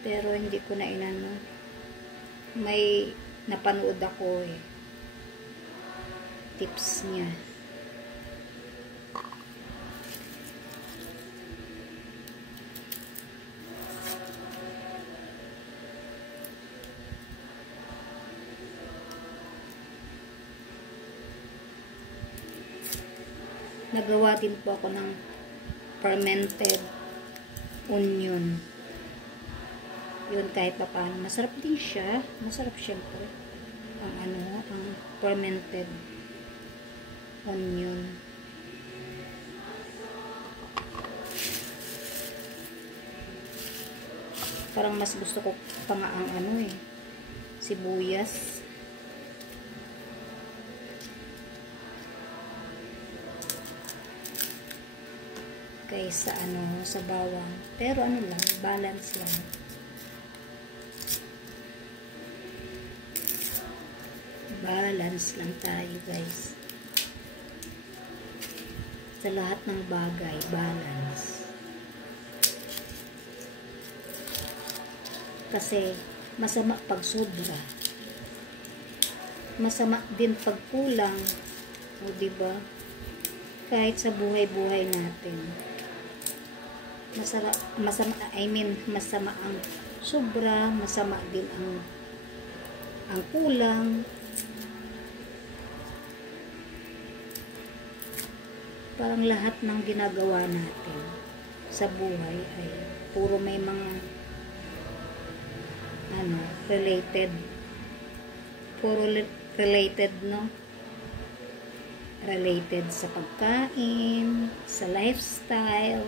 Pero hindi ko na inano. May napanood ako eh. Tips niya. Nagawa din po ako ng fermented onion. Yun, kahit pa paano. Masarap din siya. Masarap syempre. Ang fermented onion. Parang mas gusto ko pa nga ang sibuyas. Kaysa sa bawang. Pero lang, balance lang. Balance lang tayo, guys. Sa lahat ng bagay, balance. Kasi masama pag sobra. Masama din pag kulang. O diba? Kahit sa buhay-buhay natin. Masama ang sobra, masama din ang kulang. Parang lahat ng ginagawa natin sa buhay ay puro may mga related. Puro related, no? Related sa pagkain, sa lifestyle,